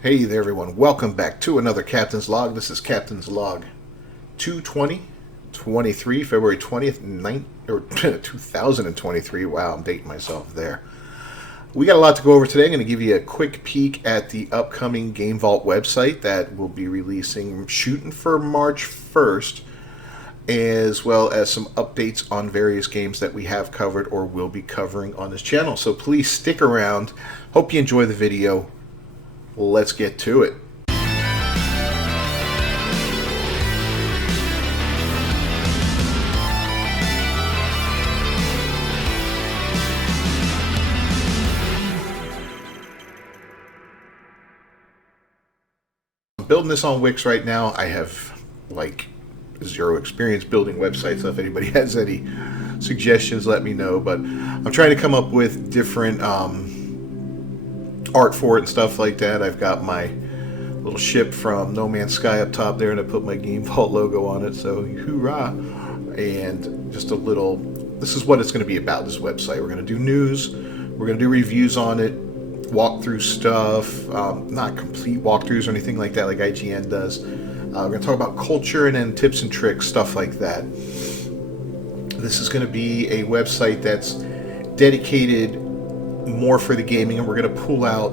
Hey there, everyone. Welcome back to another Captain's Log. This is Captain's Log 22023, February 20th, 2023. Wow, I'm dating myself there. We got a lot to go over today. I'm going to give you a quick peek at the upcoming Game Vault website that will be releasing, shooting for March 1st, as well as some updates on various games that we have covered or will be covering on this channel. So please stick around. Hope you enjoy the video. Let's get to it. I'm building this on Wix right now. I have like zero experience building websites, so if anybody has any suggestions, let me know. But I'm trying to come up with different art for it and stuff like that. I've got my little ship from No Man's Sky up top there, and I put my Game Vault logo on it, so hoorah. And just a little, this is what it's going to be about, this website. We're going to do news, we're going to do reviews on it, walk through stuff, not complete walkthroughs or anything like that like IGN does. We're going to talk about culture and then tips and tricks, stuff like that. This is going to be a website that's dedicated more for the gaming, and we're going to pull out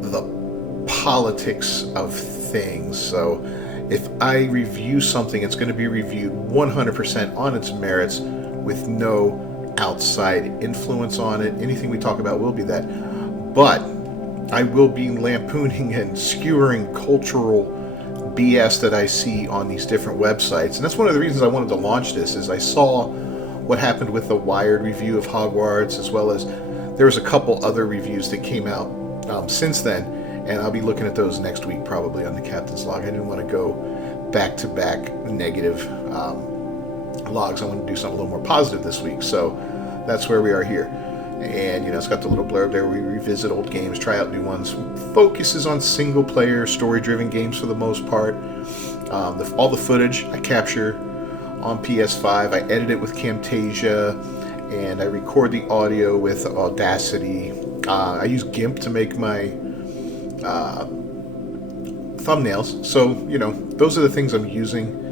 the politics of things. So if I review something, it's going to be reviewed 100% on its merits with no outside influence on it. Anything we talk about will be that. But I will be lampooning and skewering cultural BS that I see on these different websites. And that's one of the reasons I wanted to launch this, is I saw what happened with the Wired review of Hogwarts, as well as there was a couple other reviews that came out since then, and I'll be looking at those next week probably on the Captain's Log. I didn't want to go back-to-back negative logs. I want to do something a little more positive this week, so that's where we are here. And, it's got the little blurb there. We revisit old games, try out new ones. Focuses on single-player, story-driven games for the most part. All the footage I capture on PS5. I edit it with Camtasia, and I record the audio with Audacity. I use GIMP to make my thumbnails. So, those are the things I'm using.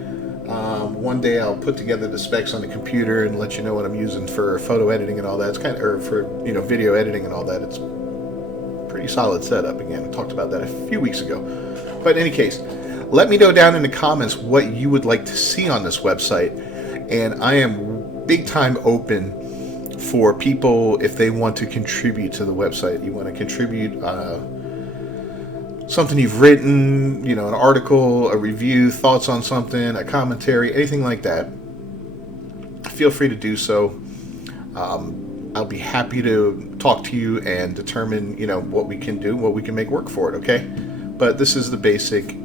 One day I'll put together the specs on the computer and let you know what I'm using for photo editing and all that. It's kind of, or for, video editing and all that. It's pretty solid setup. Again, I talked about that a few weeks ago. But in any case, let me know down in the comments what you would like to see on this website. And I am big time open for people if they want to contribute to the website. You want to contribute something you've written, an article, a review, thoughts on something, a commentary, anything like that. Feel free to do so. I'll be happy to talk to you and determine, what we can do, what we can make work for it, okay? But this is the basic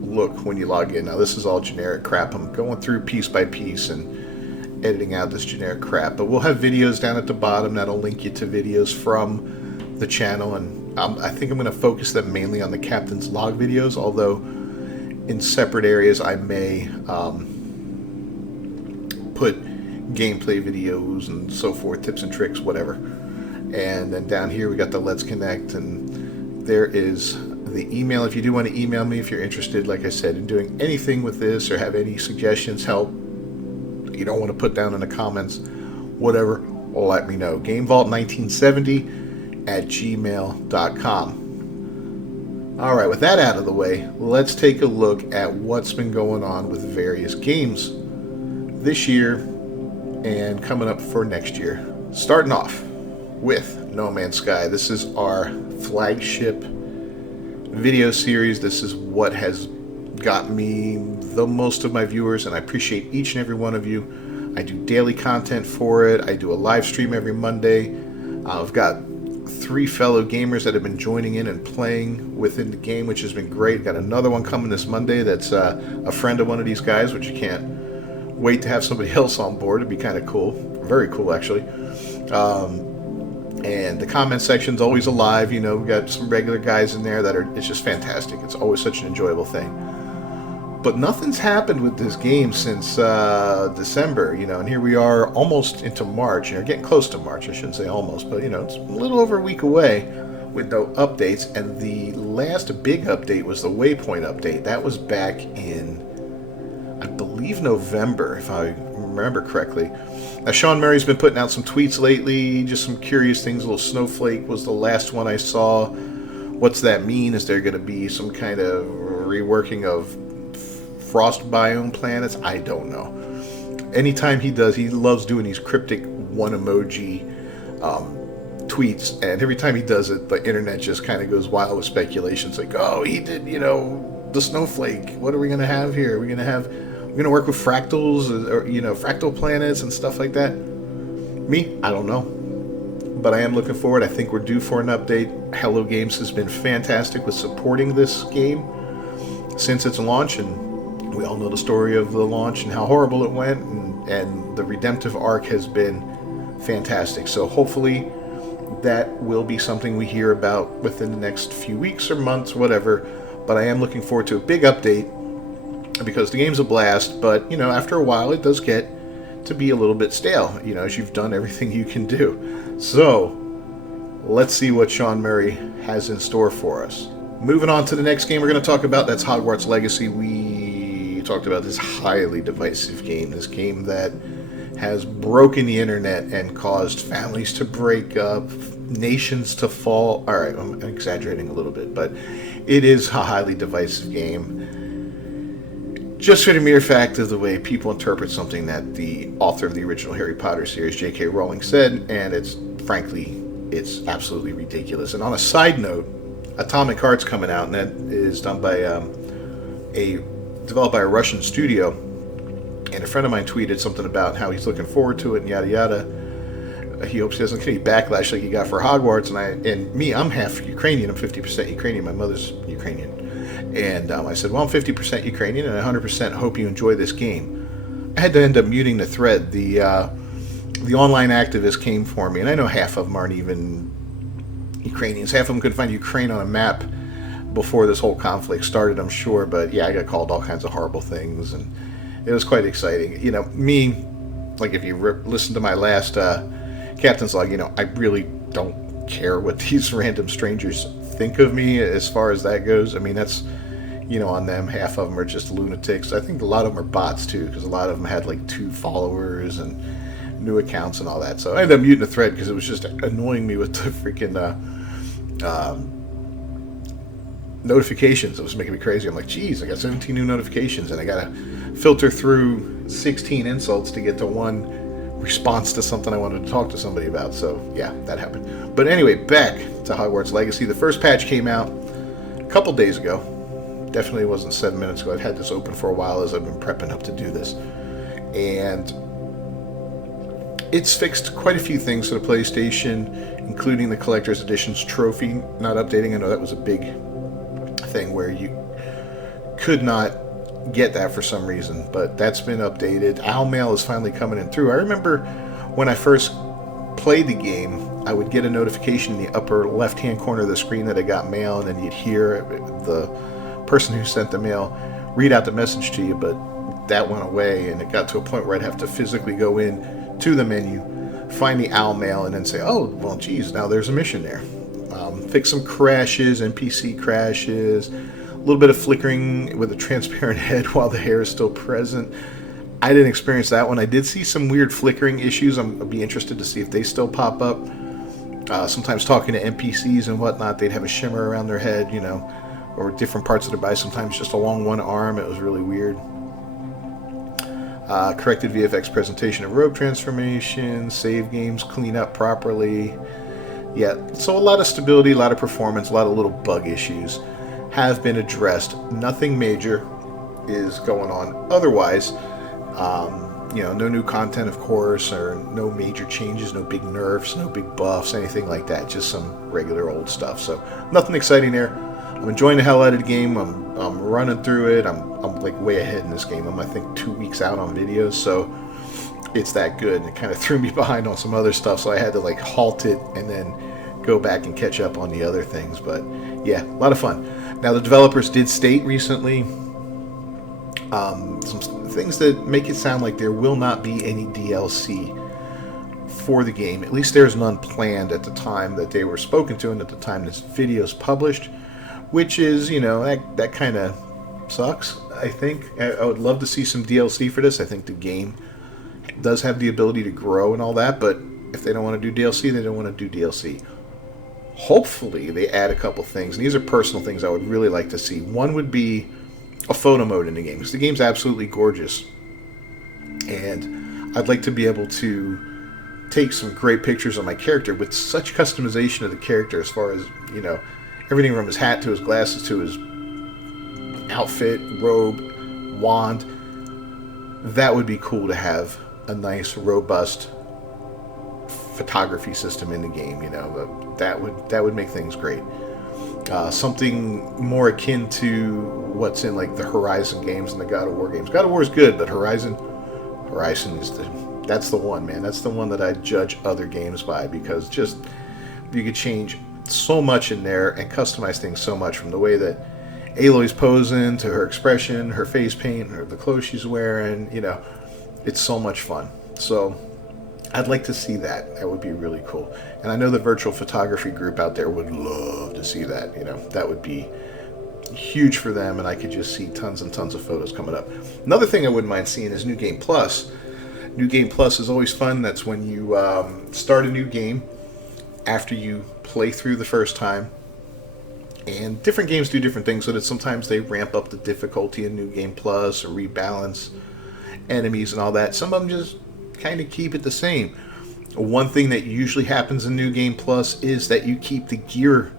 look when you log in. Now, this is all generic crap. I'm going through piece by piece and editing out this generic crap, but we'll have videos down at the bottom that'll link you to videos from the channel, and I think I'm going to focus them mainly on the Captain's Log videos, although in separate areas I may put gameplay videos and so forth, tips and tricks, whatever. And then down here we got the Let's Connect, and there is the email if you do want to email me if you're interested, like I said, in doing anything with this or have any suggestions, help you don't want to put down in the comments, whatever, let me know. gamevault1970@gmail.com. Alright, with that out of the way, let's take a look at what's been going on with various games this year and coming up for next year. Starting off with No Man's Sky. This is our flagship video series. This is what has got me the most of my viewers, and I appreciate each and every one of you. I do daily content for it. I do a live stream every Monday. I've got 3 fellow gamers that have been joining in and playing within the game, which has been great. Got another one coming this Monday that's a friend of one of these guys, which you can't wait to have somebody else on board. It'd be kind of cool. Very cool, actually. And the comment section's always alive. We got some regular guys in there it's just fantastic. It's always such an enjoyable thing. But nothing's happened with this game since December, and here we are almost into March, getting close to March. I shouldn't say almost, but, it's a little over a week away. with no updates. And the last big update was the Waypoint update. That was back in, I believe, November, if I remember correctly. Now, Sean Murray's been putting out some tweets lately, just some curious things. A little snowflake was the last one I saw. What's that mean? Is there going to be some kind of reworking of frost biome planets? I don't know. Anytime he does, he loves doing these cryptic one emoji tweets, and every time he does it, the internet just kind of goes wild with speculations like, oh, he did, the snowflake. What are we going to have here? We're going to work with fractals, or fractal planets and stuff like that. Me, I don't know, but I am looking forward. I think we're due for an update. Hello Games has been fantastic with supporting this game since its launch, and we all know the story of the launch and how horrible it went, and the redemptive arc has been fantastic. So hopefully that will be something we hear about within the next few weeks or months, whatever. But I am looking forward to a big update because the game's a blast, but after a while it does get to be a little bit stale, as you've done everything you can do. So let's see what Sean Murray has in store for us. Moving on to the next game we're going to talk about, that's Hogwarts Legacy. We talked about this highly divisive game, this game that has broken the internet and caused families to break up, nations to fall. All right, I'm exaggerating a little bit, but it is a highly divisive game. Just for the mere fact of the way people interpret something that the author of the original Harry Potter series, J.K. Rowling, said, and it's absolutely ridiculous. And on a side note, Atomic Heart's coming out, and that is done by developed by a Russian studio. And a friend of mine tweeted something about how he's looking forward to it and yada yada. He hopes he doesn't get any backlash like he got for Hogwarts. I'm half Ukrainian. I'm 50% Ukrainian. My mother's Ukrainian. And I said, well, I'm 50% Ukrainian, and I 100% hope you enjoy this game. I had to end up muting the thread. The online activist came for me, and I know half of them aren't even Ukrainians. Half of them couldn't find Ukraine on a map before this whole conflict started, I'm sure. But yeah, I got called all kinds of horrible things, and it was quite exciting. Me, like if you listen to my last Captain's Log, I really don't care what these random strangers think of me as far as that goes. I mean, that's, on them. Half of them are just lunatics. I think a lot of them are bots, too, because a lot of them had, 2 followers and new accounts and all that. So I ended up muting the thread because it was just annoying me with the freaking notifications. It was making me crazy. I'm like, geez, I got 17 new notifications, and I got to filter through 16 insults to get to one response to something I wanted to talk to somebody about. So yeah, that happened. But anyway, back to Hogwarts Legacy. The first patch came out a couple days ago. Definitely wasn't 7 minutes ago. I've had this open for a while as I've been prepping up to do this. And it's fixed quite a few things for the PlayStation, including the Collector's Edition's trophy not updating. I know that was a big thing where you could not get that for some reason, but that's been updated. Owl Mail is finally coming in through. I remember when I first played the game, I would get a notification in the upper left-hand corner of the screen that I got mail, and then you'd hear the person who sent the mail read out the message to you, but that went away, and it got to a point where I'd have to physically go in to the menu, find the Owl Mail, and then say, oh, well, geez, now there's a mission there. Fix some crashes, NPC crashes, a little bit of flickering with a transparent head while the hair is still present. I didn't experience that one. I did see some weird flickering issues. I'll be interested to see if they still pop up. Sometimes talking to NPCs and whatnot, they'd have a shimmer around their head, or different parts of their body, sometimes just along one arm. It was really weird. Corrected VFX presentation of robe transformation, save games clean up properly. Yeah, so a lot of stability, a lot of performance, a lot of little bug issues have been addressed. Nothing major is going on otherwise. No new content, of course, or no major changes, no big nerfs, no big buffs, anything like that. Just some regular old stuff. So nothing exciting there. I'm enjoying the hell out of the game. I'm running through it. I'm like way ahead in this game. I'm, I think, 2 weeks out on videos, so it's that good. And it kind of threw me behind on some other stuff, so I had to halt it and then go back and catch up on the other things. But yeah, a lot of fun. Now, the developers did state recently some things that make it sound like there will not be any DLC for the game. At least there's none planned at the time that they were spoken to and at the time this video is published, which is, that kind of sucks, I think. I would love to see some DLC for this. I think the game does have the ability to grow and all that, but if they don't want to do DLC, they don't want to do DLC. Hopefully they add a couple things, and these are personal things I would really like to see. One would be a photo mode in the game, because the game's absolutely gorgeous. And I'd like to be able to take some great pictures of my character with such customization of the character as far as, everything from his hat to his glasses to his outfit, robe, wand. That would be cool to have a nice, robust photography system in the game, that would make things great. Something more akin to what's in like the Horizon games and the God of War games. God of War is good, but Horizon is that's the one, man. That's the one that I judge other games by, because just you could change so much in there and customize things so much, from the way that Aloy's posing to her expression, her face paint, or the clothes she's wearing. It's so much fun. So I'd like to see that. That would be really cool. And I know the virtual photography group out there would love to see that. That would be huge for them, and I could just see tons and tons of photos coming up. Another thing I wouldn't mind seeing is New Game Plus. New Game Plus is always fun. That's when you start a new game after you play through the first time. And different games do different things, so that sometimes they ramp up the difficulty in New Game Plus or rebalance enemies and all that. Some of them just kind of keep it the same. One thing that usually happens in New Game Plus is that you keep the gear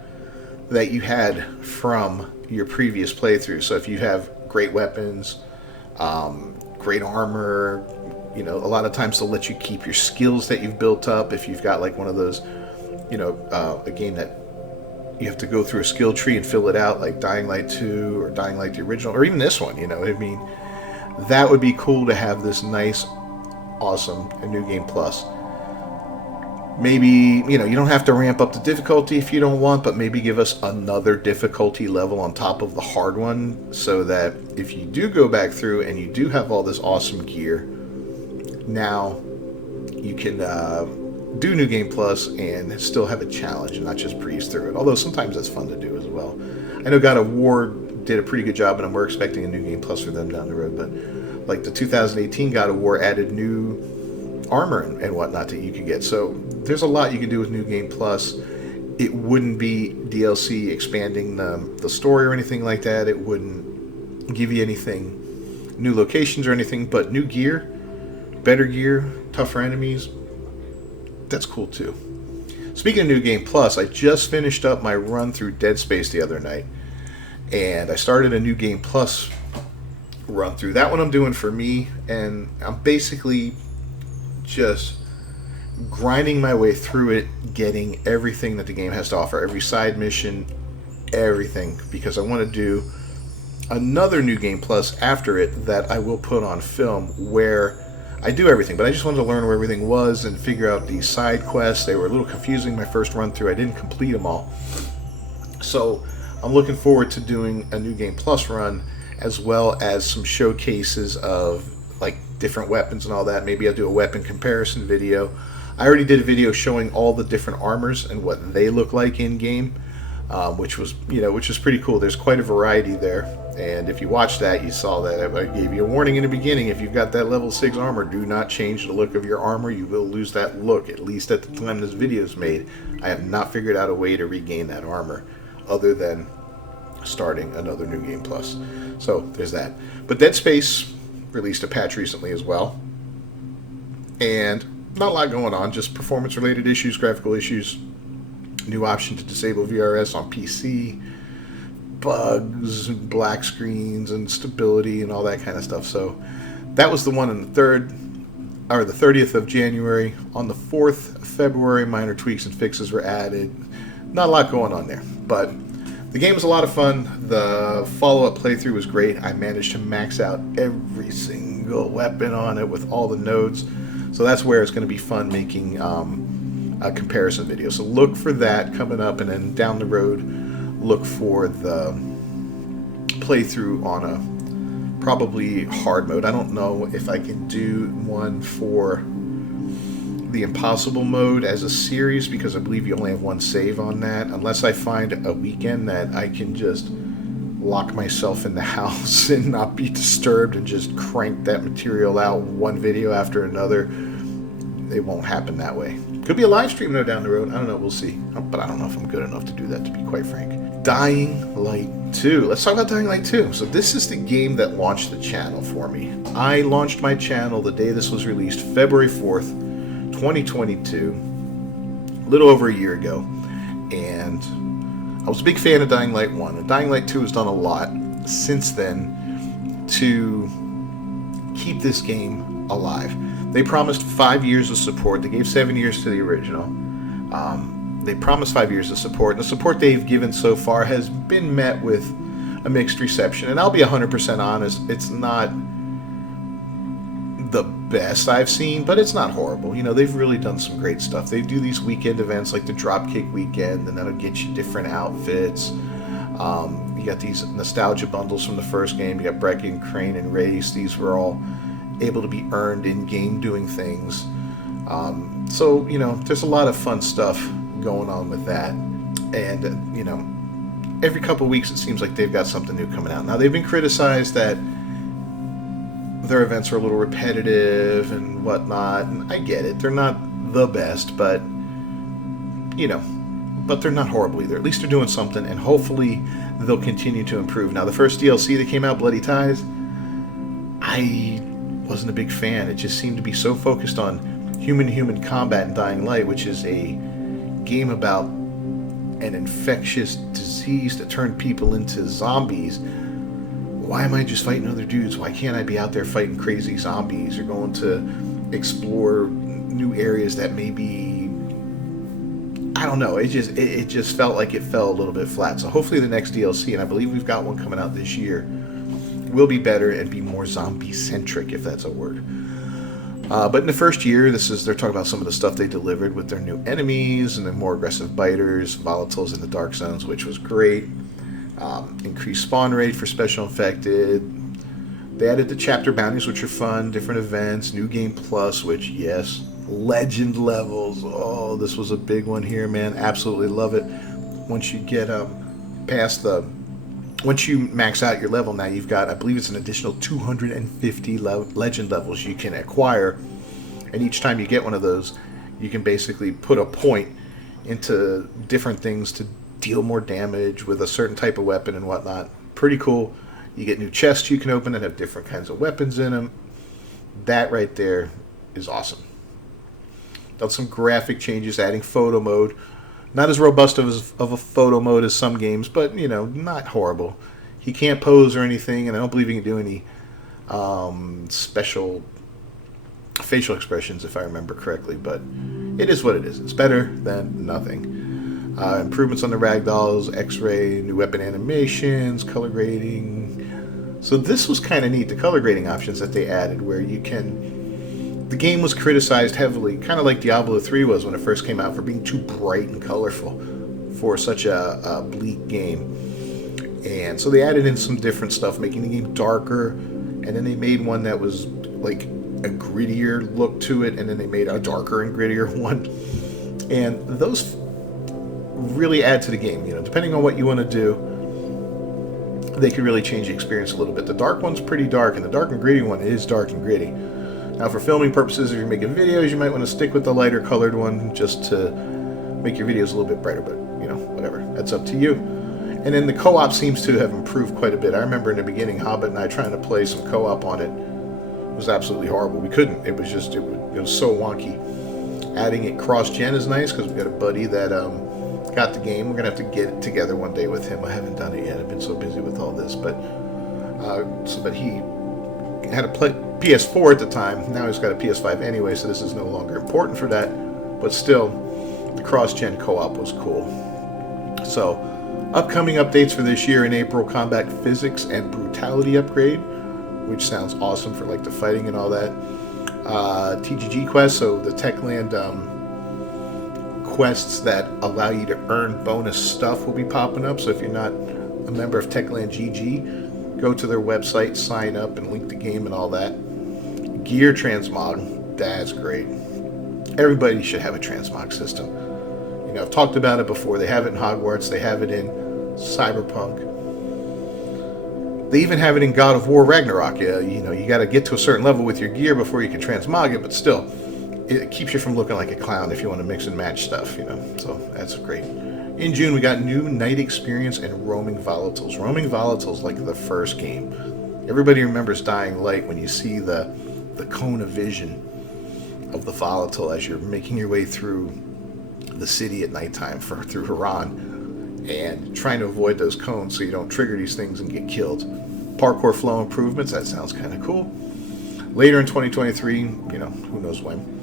that you had from your previous playthrough. So if you have great weapons, great armor, a lot of times they'll let you keep your skills that you've built up. If you've got like one of those, a game that you have to go through a skill tree and fill it out, like Dying Light 2 or Dying Light the original, or even this one, that would be cool to have this nice, awesome New Game Plus. Maybe, you don't have to ramp up the difficulty if you don't want, but maybe give us another difficulty level on top of the hard one, so that if you do go back through and you do have all this awesome gear, now you can do New Game Plus and still have a challenge and not just breeze through it. Although sometimes that's fun to do as well. I know God of War did a pretty good job, and we're expecting a New Game Plus for them down the road, but like the 2018 God of War added new armor and whatnot that you can get. So there's a lot you can do with New Game Plus. It wouldn't be DLC expanding the story or anything like that. It wouldn't give you anything, new locations or anything, but new gear, better gear, tougher enemies. That's cool too. Speaking of New Game Plus, I just finished up my run through Dead Space the other night, and I started a New Game Plus run through. That one I'm doing for me, and I'm basically just grinding my way through it, getting everything that the game has to offer, every side mission, everything, because I want to do another New Game Plus after it that I will put on film where I do everything, but I just wanted to learn where everything was and figure out these side quests. They were a little confusing my first run through. I didn't complete them all. So I'm looking forward to doing a New Game Plus run, as well as some showcases of like different weapons and all that. Maybe I'll do a weapon comparison video. I already did a video showing all the different armors and what they look like in game, which was pretty cool. There's quite a variety there, and if you watched that, you saw that I gave you a warning in the beginning. If you've got that level 6 armor, do not change the look of your armor. You will lose that look, at least at the time this video is made. I have not figured out a way to regain that armor other than starting another New Game Plus. So there's that. But Dead Space released a patch recently as well, and not a lot going on, just performance related issues, graphical issues, new option to disable VRS on PC, bugs, black screens, and stability, and all that kind of stuff. So that was the one on the 30th of January. On the 4th of February, minor tweaks and fixes were added. Not a lot going on there, but the game was a lot of fun. The follow-up playthrough was great. I managed to max out every single weapon on it with all the nodes. So that's where it's going to be fun making a comparison video. So look for that coming up, and then down the road, look for the playthrough on a probably hard mode. I don't know if I can do one for the impossible mode as a series because I believe you only have one save on that. Unless I find a weekend that I can just lock myself in the house and not be disturbed and just crank that material out one video after another, it won't happen that way. Could be a live stream though down the road. I don't know. We'll see. But I don't know if I'm good enough to do that, to be quite frank. Dying Light 2. Let's talk about Dying Light 2. So this is the game that launched the channel for me. I launched my channel the day this was released, February 4th, 2022. A little over a year ago. And I was a big fan of Dying Light 1. And Dying Light 2 has done a lot since then to keep this game alive. They promised 5 years of support. They gave 7 years to the original. They promised 5 years of support. And the support they've given so far has been met with a mixed reception. And I'll be 100% honest, it's not the best I've seen, but it's not horrible. You know, they've really done some great stuff. They do these weekend events like the Dropkick Weekend, and that'll get you different outfits. You got these nostalgia bundles from the first game. You got Brecken, Crane, and Race. These were all able to be earned in game doing things. So, you know, there's a lot of fun stuff going on with that. And, you know, every couple of weeks it seems like they've got something new coming out. Now, they've been criticized that their events are a little repetitive and whatnot, and I get it. They're not the best, but, you know, but they're not horrible either. At least they're doing something, and hopefully they'll continue to improve. Now, the first DLC that came out, Bloody Ties, I wasn't a big fan. It just seemed to be so focused on human-to-human combat in Dying Light, which is a game about an infectious disease that turned people into zombies. Why am I just fighting other dudes? Why can't I be out there fighting crazy zombies or going to explore new areas that maybe, I don't know, it just felt like it fell a little bit flat. So hopefully the next DLC, and I believe we've got one coming out this year, will be better and be more zombie-centric, if that's a word. But in the first year, they're talking about some of the stuff they delivered with their new enemies and their more aggressive biters, volatiles in the dark zones, which was great. Increased spawn rate for special infected. They added the chapter bounties, which are fun, different events, new game plus, which, yes, legend levels. Oh, this was a big one here, man. Absolutely love it. Once you get once you max out your level, now you've got, I believe it's an additional 250 legend levels you can acquire. And each time you get one of those, you can basically put a point into different things to deal more damage with a certain type of weapon and whatnot. Pretty cool. You get new chests you can open that have different kinds of weapons in them. That right there is awesome. Done some graphic changes, adding photo mode. Not as robust of a photo mode as some games, but, you know, not horrible. He can't pose or anything, and I don't believe he can do any special facial expressions, if I remember correctly, but it is what it is. It's better than nothing. Improvements on the ragdolls, x-ray, new weapon animations, color grading. So this was kind of neat, the color grading options that they added, where you can... The game was criticized heavily, kind of like Diablo 3 was when it first came out, for being too bright and colorful for such a bleak game. And so they added in some different stuff, making the game darker, and then they made one that was like a grittier look to it, and then they made a darker and grittier one. And those really add to the game, you know, depending on what you want to do, they could really change the experience a little bit. The dark one's pretty dark, and the dark and gritty one is dark and gritty. Now, for filming purposes, if you're making videos, you might want to stick with the lighter colored one just to make your videos a little bit brighter, but, you know, whatever. That's up to you. And then the co-op seems to have improved quite a bit. I remember in the beginning, Hobbit and I trying to play some co-op on it was absolutely horrible. We couldn't. It was just, it was so wonky. Adding it cross-gen is nice because we've got a buddy that got the game. We're going to have to get it together one day with him. I haven't done it yet. I've been so busy with all this, but he had a PS4 at the time. Now he's got a PS5 anyway, so this is no longer important for that. But still, the cross-gen co-op was cool. So, upcoming updates for this year in April: combat physics and brutality upgrade, which sounds awesome for like the fighting and all that. TGG quests, so the Techland quests that allow you to earn bonus stuff will be popping up. So if you're not a member of Techland GG, go to their website, sign up, and link the game and all that. Gear transmog, that's great. Everybody should have a transmog system. You know, I've talked about it before. They have it in Hogwarts. They have it in Cyberpunk. They even have it in God of War Ragnarok. You know, you got to get to a certain level with your gear before you can transmog it, but still, it keeps you from looking like a clown if you want to mix and match stuff, you know. So that's great. In June, we got new Night Experience and Roaming Volatiles. Roaming Volatiles, like the first game. Everybody remembers Dying Light when you see the cone of vision of the volatile as you're making your way through the city at nighttime through Haran and trying to avoid those cones so you don't trigger these things and get killed. Parkour flow improvements, that sounds kind of cool. Later in 2023, you know, who knows when.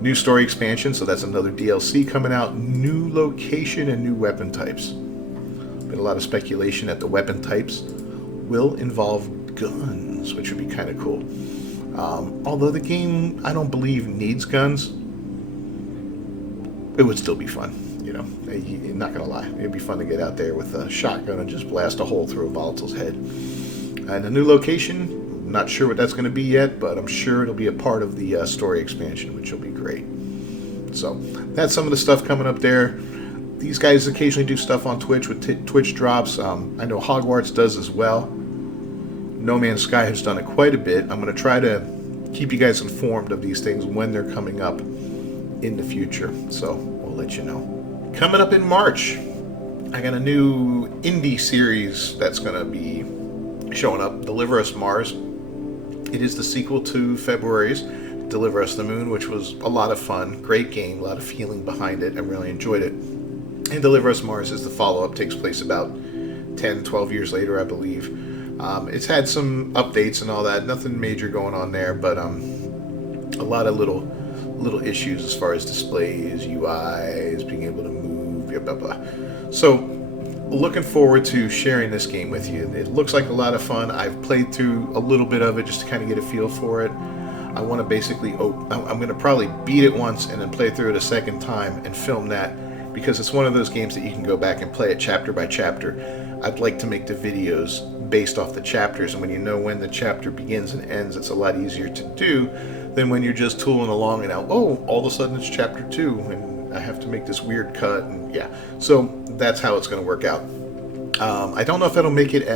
New story expansion, so that's another DLC coming out. New location and new weapon types. Been a lot of speculation that the weapon types will involve guns, which would be kind of cool. Although the game, I don't believe, needs guns, it would still be fun. You know, not gonna lie, it'd be fun to get out there with a shotgun and just blast a hole through a volatile's head. And a new location. Not sure what that's going to be yet, but I'm sure it'll be a part of the story expansion, which will be great. So that's some of the stuff coming up there. These guys occasionally do stuff on Twitch with Twitch drops. I know Hogwarts does as well. No Man's Sky has done it quite a bit. I'm going to try to keep you guys informed of these things when they're coming up in the future. So we'll let you know. Coming up in March, I got a new indie series that's going to be showing up, Deliver Us Mars. It is the sequel to February's Deliver Us the Moon, which was a lot of fun. Great game, a lot of feeling behind it. I really enjoyed it. And Deliver Us Mars is the follow-up, takes place about 10, 12 years later, I believe. It's had some updates and all that. Nothing major going on there, but a lot of little issues as far as displays, UIs, being able to move, blah, blah, blah. So, looking forward to sharing this game with you. It looks like a lot of fun. I've played through a little bit of it just to kind of get a feel for it. I want to basically, I'm going to probably beat it once and then play through it a second time and film that, because it's one of those games that you can go back and play it chapter by chapter. I'd like to make the videos based off the chapters, and when you know when the chapter begins and ends, it's a lot easier to do than when you're just tooling along and now, all of a sudden it's chapter 2 and I have to make this weird cut, and yeah. So that's how it's going to work out. I don't know if it'll make it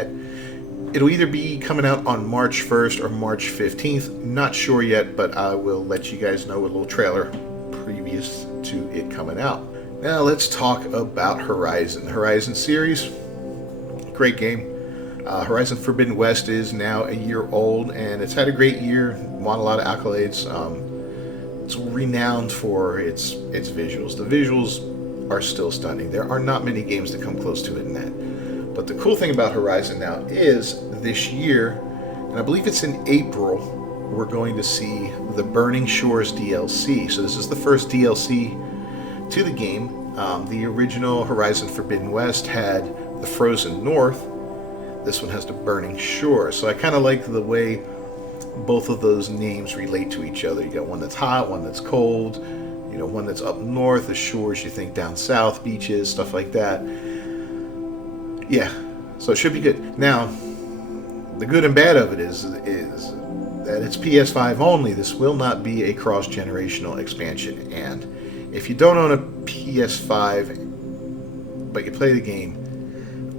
it'll either be coming out on March 1st or March 15th. Not sure yet, but I will let you guys know a little trailer previous to it coming out. Now let's talk about Horizon. Horizon series, great game. Horizon Forbidden West is now a year old, and it's had a great year, won a lot of accolades. It's renowned for its visuals. The visuals are still stunning. There are not many games that come close to it in that. But the cool thing about Horizon now is this year, and I believe it's in April, we're going to see the Burning Shores DLC. So this is the first DLC to the game. The original Horizon Forbidden West had the Frozen North. This one has the Burning Shores. So I kind of like the way both of those names relate to each other. You got one that's hot, one that's cold, you know, one that's up north, the shores you think down south, beaches, stuff like that. Yeah, so it should be good. Now, the good and bad of it is that it's PS5 only. This will not be a cross-generational expansion, and if you don't own a PS5 but you play the game,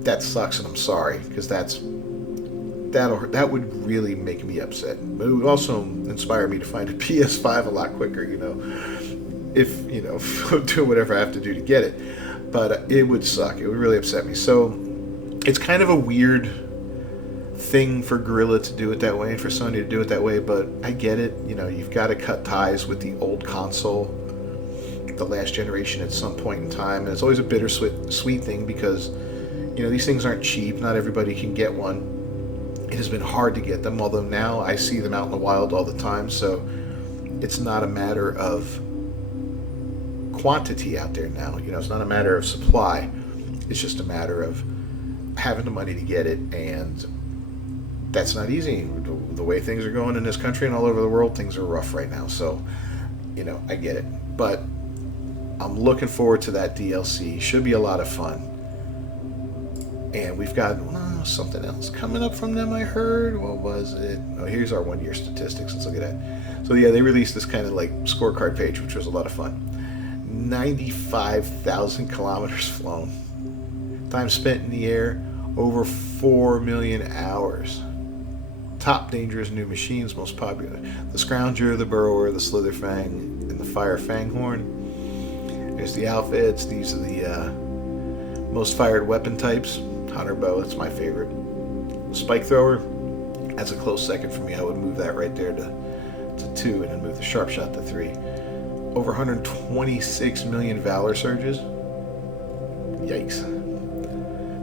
that sucks, and I'm sorry, because that would really make me upset. But it would also inspire me to find a PS5 a lot quicker, you know, if, you know, do whatever I have to do to get it. But it would suck. It would really upset me. So it's kind of a weird thing for Guerrilla to do it that way and for Sony to do it that way, but I get it. You know, you've got to cut ties with the old console, the last generation at some point in time, and it's always a bittersweet thing because, you know, these things aren't cheap. Not everybody can get one. It has been hard to get them, although now I see them out in the wild all the time, so it's not a matter of quantity out there now. You know, it's not a matter of supply. It's just a matter of having the money to get it, and that's not easy. The way things are going in this country and all over the world, things are rough right now, so, you know, I get it. But I'm looking forward to that DLC. Should be a lot of fun. And we've got something else coming up from them, I heard. What was it? Oh, here's our 1 year statistics. Let's look at that. So, yeah, they released this kind of like scorecard page, which was a lot of fun. 95,000 kilometers flown. Time spent in the air, over 4 million hours. Top dangerous new machines, most popular. The Scrounger, the Burrower, the Slitherfang, and the Fire Fanghorn. There's the outfits. These are the most fired weapon types. Hunter bow, that's my favorite. Spike thrower, that's a close second for me. I would move that right there to 2 and then move the sharp shot to 3. Over 126 million Valor surges. Yikes.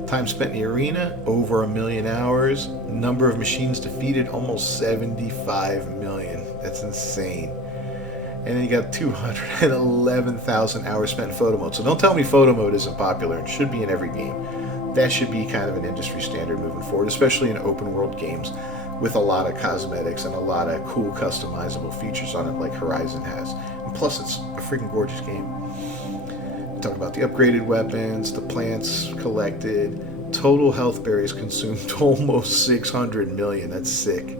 Time spent in the arena, over 1 million hours. Number of machines defeated, almost 75 million. That's insane. And then you got 211,000 hours spent in photo mode. So don't tell me photo mode isn't popular. It should be in every game. That should be kind of an industry standard moving forward, especially in open world games with a lot of cosmetics and a lot of cool customizable features on it like Horizon has. And plus, it's a freaking gorgeous game. Talk about the upgraded weapons, the plants collected, total health berries consumed almost 600 million. That's sick.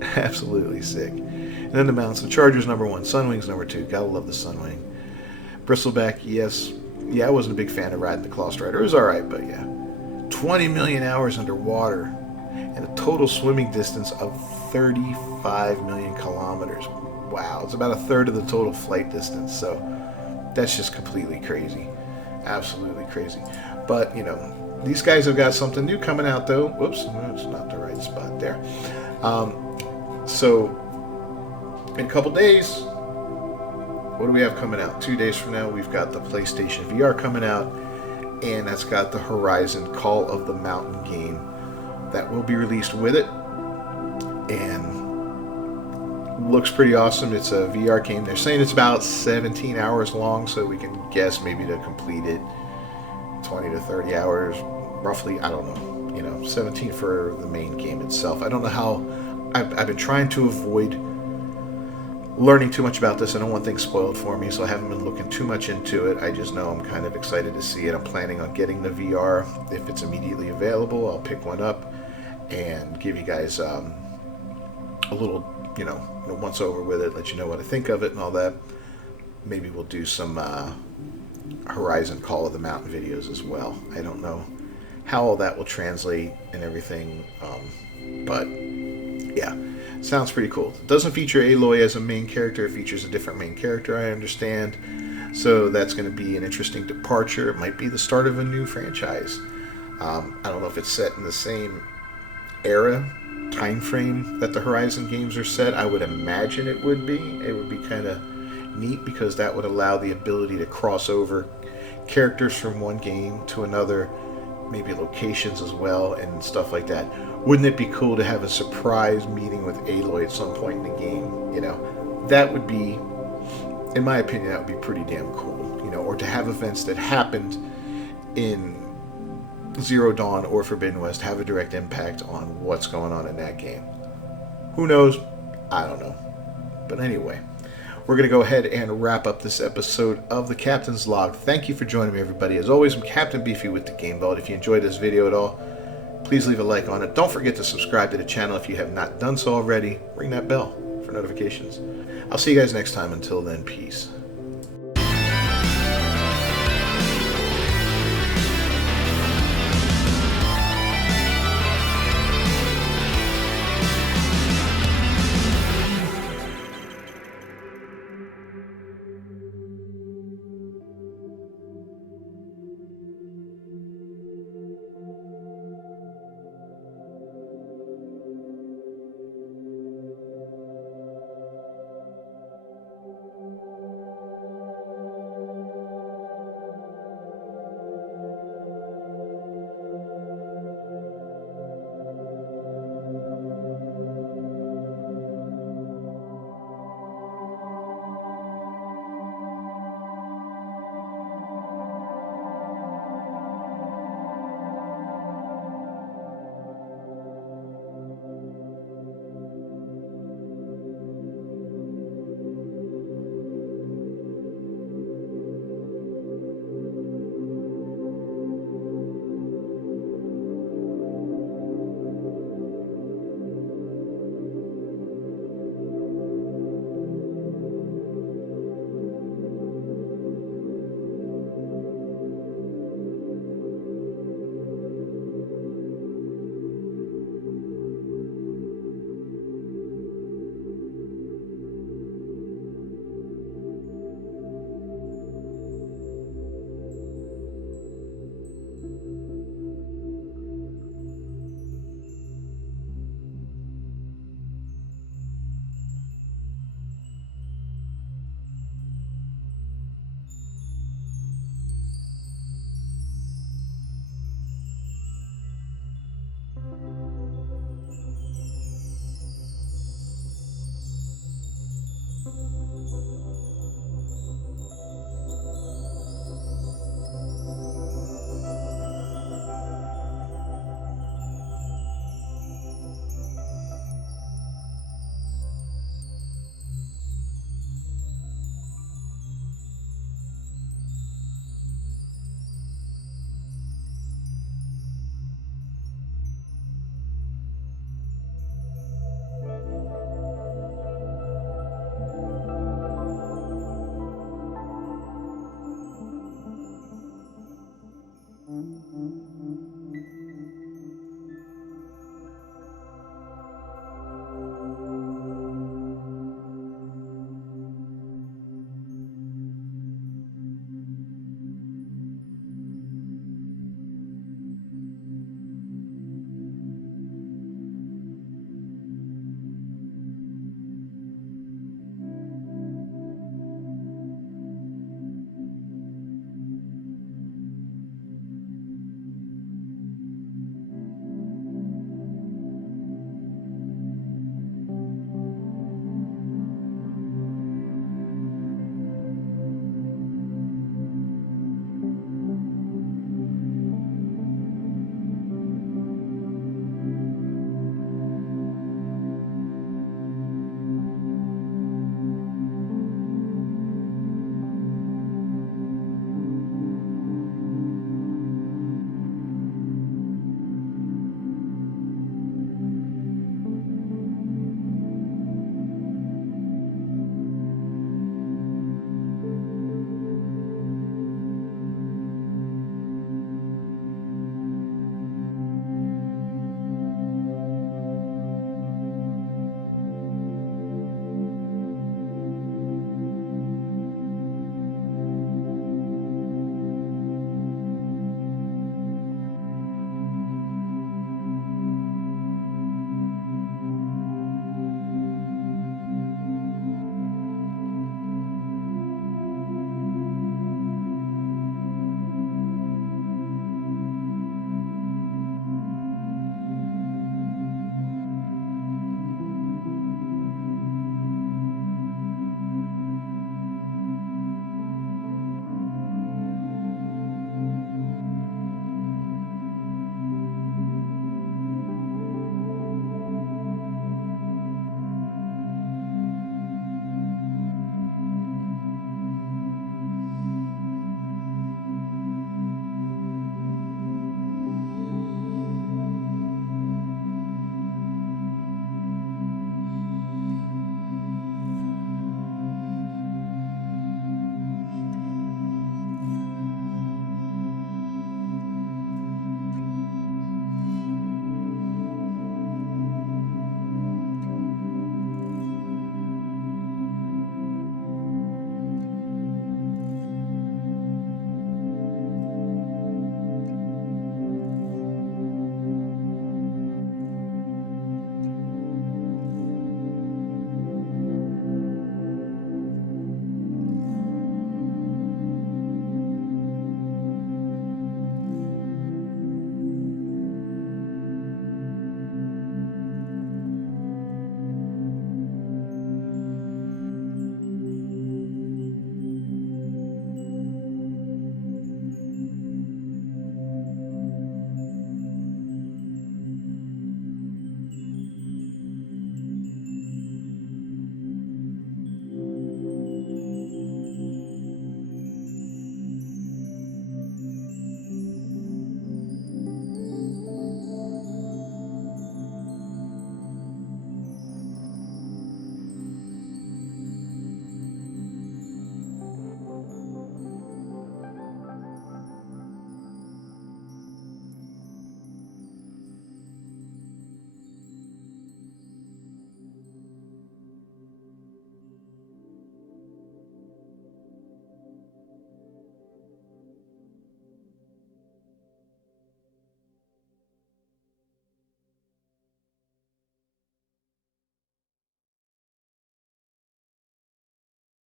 Absolutely sick. And then the mounts. The Charger's number 1. Sunwing's number 2. Gotta love the Sunwing. Bristleback, yes. Yeah, I wasn't a big fan of riding the Claw Strider. It was alright, but yeah. 20 million hours underwater. And a total swimming distance of 35 million kilometers. Wow. It's about a third of the total flight distance. So that's just completely crazy. Absolutely crazy. But, you know, these guys have got something new coming out, though. Whoops, it's not the right spot there. So, in a couple days, what do we have coming out? 2 days from now, we've got the PlayStation VR coming out, and that's got the Horizon Call of the Mountain game that will be released with it. And looks pretty awesome. It's a VR game. They're saying it's about 17 hours long, so we can guess maybe to complete it 20 to 30 hours, roughly. I don't know. 17 for the main game itself. I don't know how. I've been trying to avoid learning too much about this. I don't want things spoiled for me, so I haven't been looking too much into it. I just know I'm kind of excited to see it. I'm planning on getting the VR. If it's immediately available, I'll pick one up and give you guys a little, once over with it, let you know what I think of it and all that. Maybe we'll do some Horizon Call of the Mountain videos as well. I don't know how all that will translate and everything, but yeah, sounds pretty cool. It doesn't feature Aloy as a main character. It features a different main character, I understand. So that's going to be an interesting departure. It might be the start of a new franchise. I don't know if it's set in the same era, time frame that the Horizon games are set. I would imagine it would be. It would be kind of neat because that would allow the ability to cross over characters from one game to another, maybe locations as well and stuff like that. Wouldn't it be cool to have a surprise meeting with Aloy at some point in the game? That would be, in my opinion, that would be pretty damn cool. Or to have events that happened in Zero Dawn or Forbidden West have a direct impact on what's going on in that game. Who knows? I don't know. But anyway, we're going to go ahead and wrap up this episode of the Captain's Log. Thank you for joining me, everybody. As always, I'm Captain Beefy with the Game Vault. If you enjoyed this video at all, please leave a like on it. Don't forget to subscribe to the channel if you have not done so already. Ring that bell for notifications. I'll see you guys next time. Until then, peace.